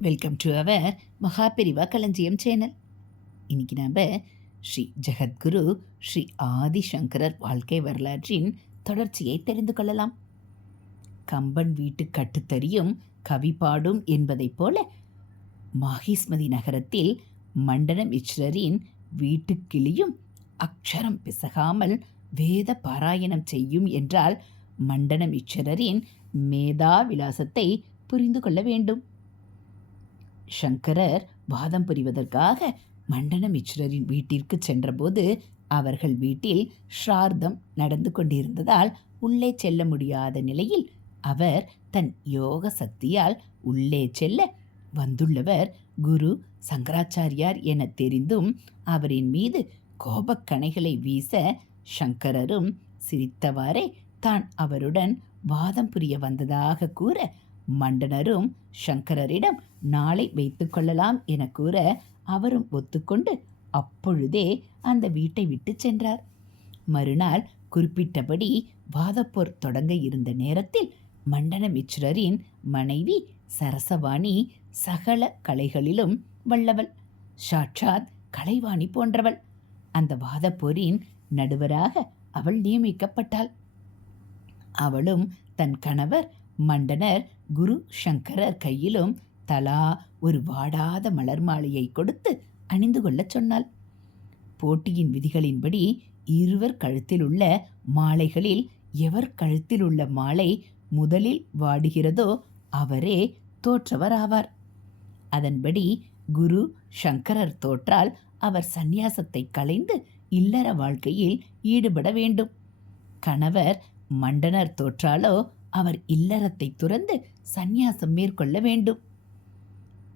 Welcome to our Maha Periyava களஞ்சியம் channel இன்னைக்கு நாம் ஸ்ரீ ஜெகத்குரு ஸ்ரீ ஆதிசங்கரர் வாழ்க்கை வரலாற்றின் தொடர்ச்சியை தெரிந்து கொள்ளலாம். கம்பன் வீட்டு கட்டுத்தறியும் கவி பாடும் என்பதைப் போல மாஹிஸ்மதி நகரத்தில் மண்டன மிஸ்ரரின் வீட்டுக்கிளியும் அக்ஷரம் பிசகாமல் வேத பாராயணம் செய்யும் என்றால் மண்டன மிஸ்ரரின் மேதா விலாசத்தை புரிந்து கொள்ள வேண்டும். சங்கரர் வாதம் புரிவதற்காக மண்டன மிஸ்ரரின் வீட்டிற்கு சென்றபோது அவர்கள் வீட்டில் ஸ்ரார்த்தம் நடந்து கொண்டிருந்ததால் உள்ளே செல்ல முடியாத நிலையில் அவர் தன் யோக சக்தியால் உள்ளே செல்ல வந்துள்ளவர். குரு சங்கராச்சாரியார் என தெரிந்தும் அவரின் மீது கோபக்கணைகளை வீச சங்கரரும் சிரித்தவாறே தான் அவருடன் வாதம் புரிய வந்ததாக கூற மண்டனரும் சங்கரரிடம் நாளை வைத்துக்கொள்ளலாம் என கூற அவரும் ஒத்துக்கொண்டு அப்பொழுதே அந்த வீட்டை விட்டு சென்றார். மறுநாள் குறிப்பிட்டபடி வாதப்போர் தொடங்க இருந்த நேரத்தில் மண்டன மிச்சுரரின் மனைவி சரசவாணி சகல கலைகளிலும் வல்லவள் சாட்சாத் கலைவாணி போன்றவள். அந்த வாதப்போரின் நடுவராக அவள் நியமிக்கப்பட்டாள். அவளும் தன் கணவர் மண்டனர் குரு சங்கரர் கையிலும் தலா ஒரு வாடாத மலர் மாலையை கொடுத்து அணிந்து கொள்ளச் சொன்னாள். போட்டியின் விதிகளின்படி இருவர் கழுத்தில் உள்ள மாலைகளில் எவர் கழுத்தில் உள்ள மாலை முதலில் வாடுகிறதோ அவரே தோற்றவர் ஆவார் அதன்படி குரு சங்கரர் தோற்றால் அவர் சந்நியாசத்தை களைந்து இல்லற வாழ்க்கையில் ஈடுபட வேண்டும். கணவர் மண்டனர் தோற்றாலோ அவர் இல்லறத்தை துறந்து சந்நியாசம் மேற்கொள்ள வேண்டும்.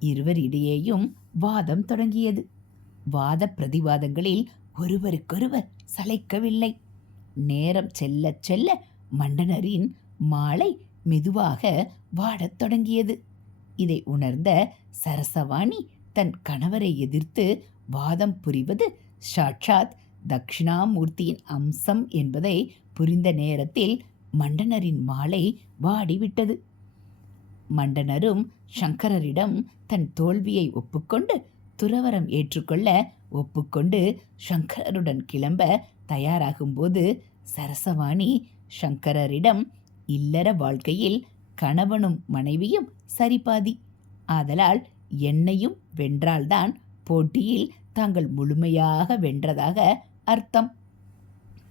இருவரிடையேயும் வாதம் தொடங்கியது. வாத பிரதிவாதங்களில் ஒருவருக்கொருவர் சளைக்கவில்லை. நேரம் செல்ல செல்ல மண்டனரின் மாலை மெதுவாக வாடத் தொடங்கியது. இதை உணர்ந்த சரசவாணி தன் கணவரை எதிர்த்து வாதம் புரிவது சாட்சாத் தக்ஷிணாமூர்த்தியின் அம்சம் என்பதை புரிந்த நேரத்தில் மண்டனரின் மாலை வாடிவிட்டது. மண்டனரும் சங்கரரிடம் தன் தோல்வியை ஒப்புக்கொண்டு துறவரம் ஏற்றுக்கொள்ள ஒப்புக்கொண்டு சங்கரருடன் கிளம்ப தயாராகும்போது சரசவாணி சங்கரரிடம் இல்லற வாழ்க்கையில் கணவனும் மனைவியும் சரிபாதி. ஆதலால் என்னையும் வென்றால்தான் போட்டியில் தாங்கள் முழுமையாக வென்றதாக அர்த்தம்.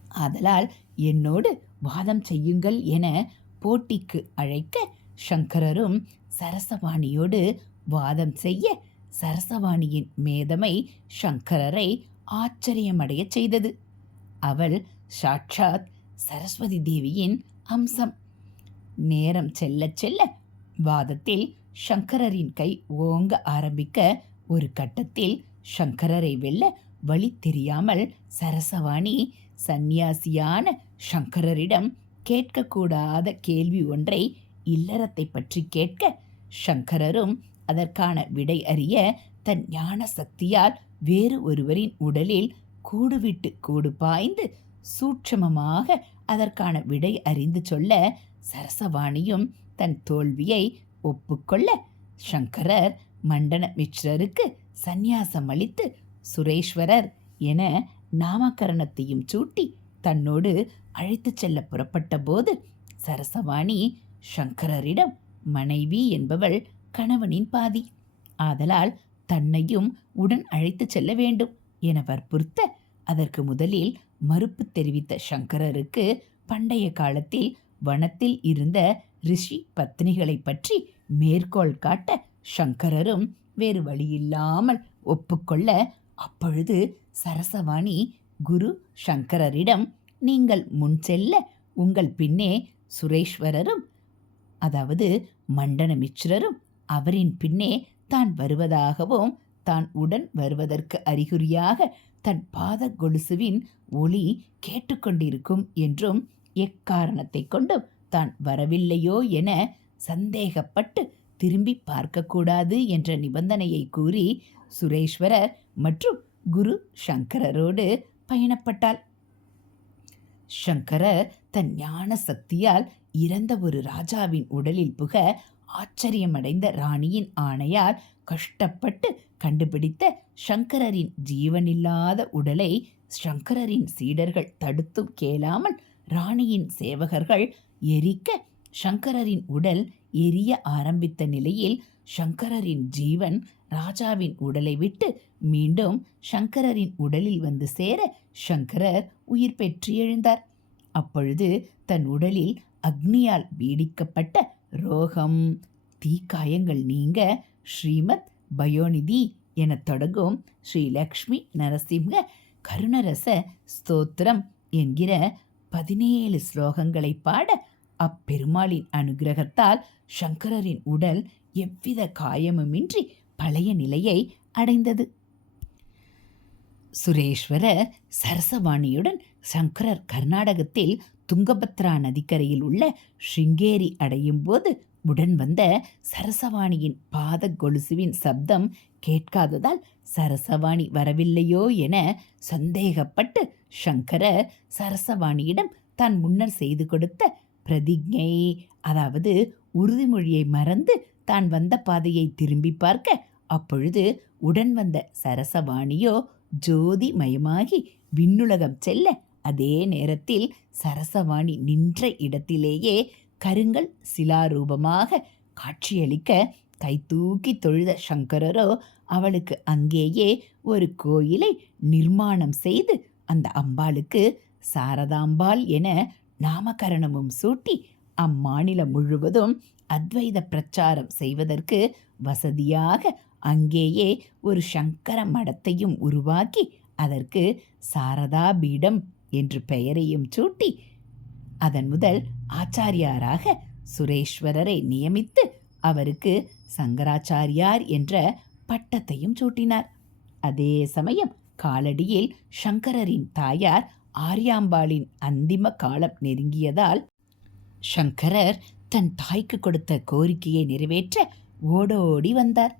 ஆதலால் என்னோடு வாதம் செய்யுங்கள் என போட்டிக்கு அழைக்க சங்கரரும் சரசவாணியோடு வாதம் செய்ய சரசவாணியின் மேதமை சங்கரரை ஆச்சரியமடைய செய்தது. அவள் சாட்சாத் சரஸ்வதி தேவியின் அம்சம். நேரம் செல்ல செல்ல வாதத்தில் சங்கரரின் கை ஓங்க ஆரம்பிக்க ஒரு கட்டத்தில் சங்கரரை வெல்ல வழி தெரியாமல் சரசவாணி சந்நியாசியான சங்கரரிடம் கேட்கக்கூடாத கேள்வி ஒன்றை இல்லறத்தை பற்றி கேட்க சங்கரரும் அதற்கான விடை அறிய தன் ஞான சக்தியால் வேறு ஒருவரின் உடலில் கூடுவிட்டு கூடு பாய்ந்து சூட்சமமாக அதற்கான விடை அறிந்து சொல்ல சரசவாணியும் தன் தோல்வியை ஒப்புக்கொள்ள சங்கரர் மண்டன மிஸ்ரருக்கு சந்நியாசம் அளித்து சுரேஸ்வரர் என நாமகரணத்தையும் சூட்டி தன்னோடு அழைத்துச் செல்ல புறப்பட்ட போது சரசவாணி சங்கரரிடம் மனைவி என்பவள் கணவனின் பாதி. ஆதலால் தன்னையும் உடன் அழைத்துச் செல்ல வேண்டும் என வற்புறுத்த அதற்கு முதலில் மறுப்பு தெரிவித்த சங்கரருக்கு பண்டைய காலத்தில் வனத்தில் இருந்த ரிஷி பத்னிகளை பற்றி மேற்கோள் காட்ட சங்கரரும் வேறு வழியில்லாமல் ஒப்புக்கொள்ள அப்பொழுது சரசவாணி குரு சங்கரரிடம் நீங்கள் முன் செல்ல உங்கள் பின்னே சுரேஸ்வரரும் அதாவது மண்டனமிச்ரரும் அவரின் பின்னே தான் வருவதாகவும் தான் உடன் வருவதற்கு அறிகுறியாக தன் பாத கொலுசுவின் ஒளி கேட்டுக்கொண்டிருக்கும் என்றும் எக்காரணத்தை கொண்டும் தான் வரவில்லையோ என சந்தேகப்பட்டு திரும்பி பார்க்கக்கூடாது என்ற நிபந்தனையை கூறி சுரேஸ்வரர் மற்றும் குரு சங்கரரோடு பயணப்பட்டாள். சங்கரர் தன் ஞான சக்தியால் இறந்த ஒரு ராஜாவின் உடலில் புக ஆச்சரியமடைந்த ராணியின் ஆணையால் கஷ்டப்பட்டு கண்டுபிடித்த சங்கரரின் ஜீவனில்லாத உடலை சங்கரரின் சீடர்கள் தடுத்தும் கேளாமல் ராணியின் சேவகர்கள் எரிக்க சங்கரரின் உடல் எரிய ஆரம்பித்த நிலையில் சங்கரரின் ஜீவன் ராஜாவின் உடலை விட்டு மீண்டும் சங்கரரின் உடலில் வந்து சேர சங்கரர் உயிர் பெற்று எழுந்தார். அப்பொழுது தன் உடலில் அக்னியால் பீடிக்கப்பட்ட ரோகம் தீக்காயங்கள் நீங்க ஸ்ரீமத் பயோநிதி எனத் தொடங்கும் ஸ்ரீ லக்ஷ்மி நரசிம்ஹ கருணரச ஸ்தோத்திரம் என்கிற பதினேழு ஸ்லோகங்களை பாட அப்பெருமாளின் அனுகிரகத்தால் சங்கரரின் உடல் எவ்வித காயமுமின்றி பழைய நிலையை அடைந்தது. சுரேஸ்வர சரசவாணியுடன் சங்கரர் கர்நாடகத்தில் துங்கபத்ரா நதிக்கரையில் உள்ள ஷிங்கேரி அடையும் போது உடன் வந்த சரசவாணியின் பாத கொலுசுவின் சப்தம் கேட்காததால் சரசவாணி வரவில்லையோ என சந்தேகப்பட்டு சங்கரர் சரசவாணியிடம் தான் முன்னர் செய்து கொடுத்த பிரதிஜை அதாவது உறுதிமொழியை மறந்து தான் வந்த பாதையை திரும்பி பார்க்க அப்பொழுது உடன் வந்த சரசவாணியோ ஜோதி மயமாகி விண்ணுலகம் செல்ல அதே நேரத்தில் சரசவாணி நின்ற இடத்திலேயே கருங்கல் சிலாரூபமாக காட்சியளிக்க கைதூக்கி தொழுத சங்கரரோ அவளுக்கு அங்கேயே ஒரு கோயிலை நிர்மாணம் செய்து அந்த அம்பாளுக்கு சாரதாம்பாள் என நாமகரணமும் சூட்டி அம்மாநிலம் முழுவதும் அத்வைத பிரச்சாரம் செய்வதற்கு வசதியாக அங்கேயே ஒரு சங்கர மடத்தையும் உருவாக்கி அதற்கு சாரதா பீடம் என்று பெயரையும் சூட்டி அதன் முதல் ஆச்சாரியாராக சுரேஸ்வரரை நியமித்து அவருக்கு சங்கராச்சாரியார் என்ற பட்டத்தையும் சூட்டினார். அதே சமயம் காலடியில் சங்கரரின் தாயார் ஆரியாம்பாளின் அந்திம காலம் நெருங்கியதால் சங்கரர் தன் தாய்க்கு கொடுத்த கோரிக்கையை நிறைவேற்ற ஓடோடி வந்தார்.